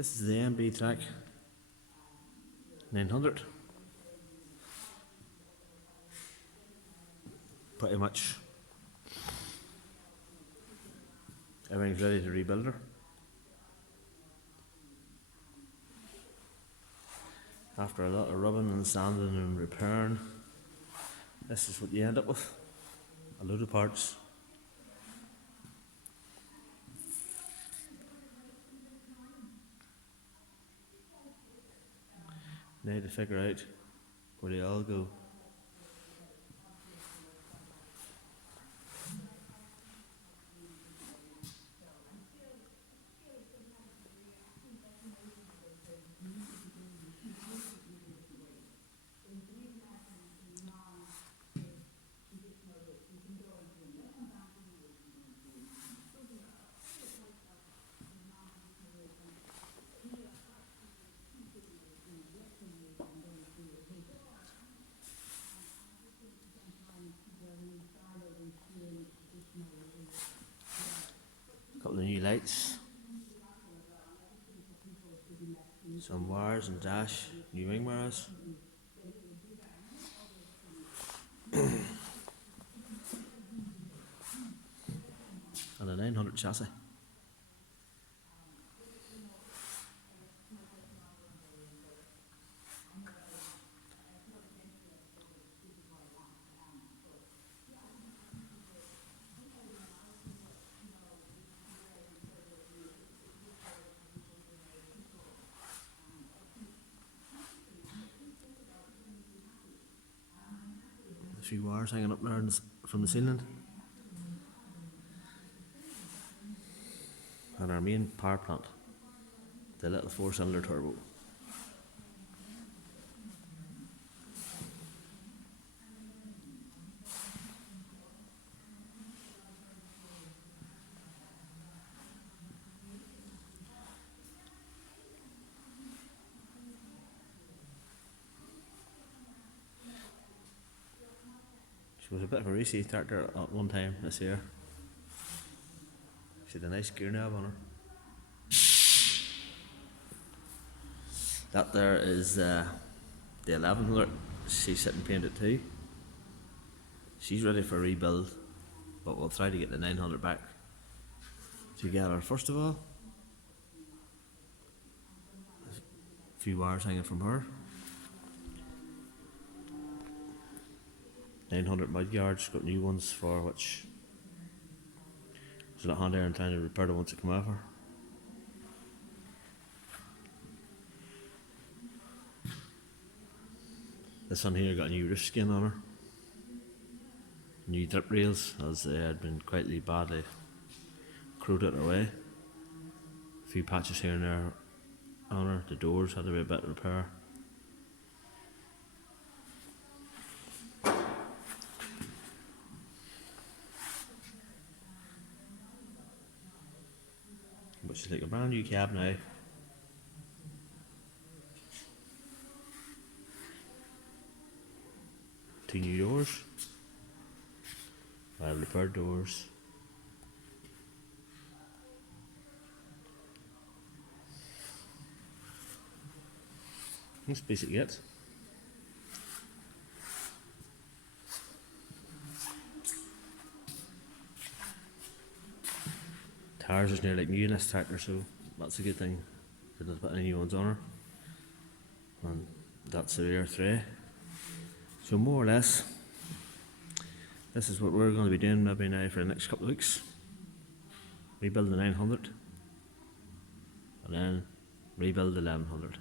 This is the MB trac 900. Pretty much everything's ready to rebuild her. After a lot of rubbing and sanding and repairing, this is what you end up with. A load of parts. Now to figure out where they all go. Couple of new lights, some wires and dash, new wing mirrors. And a 900 chassis. A few wires hanging up there from the ceiling. And our main power plant, the little 4-cylinder turbo. She was a bit of a racy tractor at one time this year. She had a nice gear knob on her. That there is the 1100. She's sitting painted too. She's ready for a rebuild, but we'll try to get the 900 back together. First of all, a few wires hanging from her. 900 mud guards, got new ones for which there's a lot handier in trying to repair the ones that come off her. This one here got a new roof skin on her. New drip rails, as they had been quite badly corroded away. A few patches here and there on her. The doors had to be a bit of repair. But she's like a brand new cab now. Two new doors. 5 repaired doors. That's basically it. Tires is near like new in this tractor, so that's a good thing. Didn't have to put any new ones on her. And that's the rear tray. So more or less, this is what we're going to be doing maybe now for the next couple of weeks. Rebuild the 900 and then rebuild the 1100.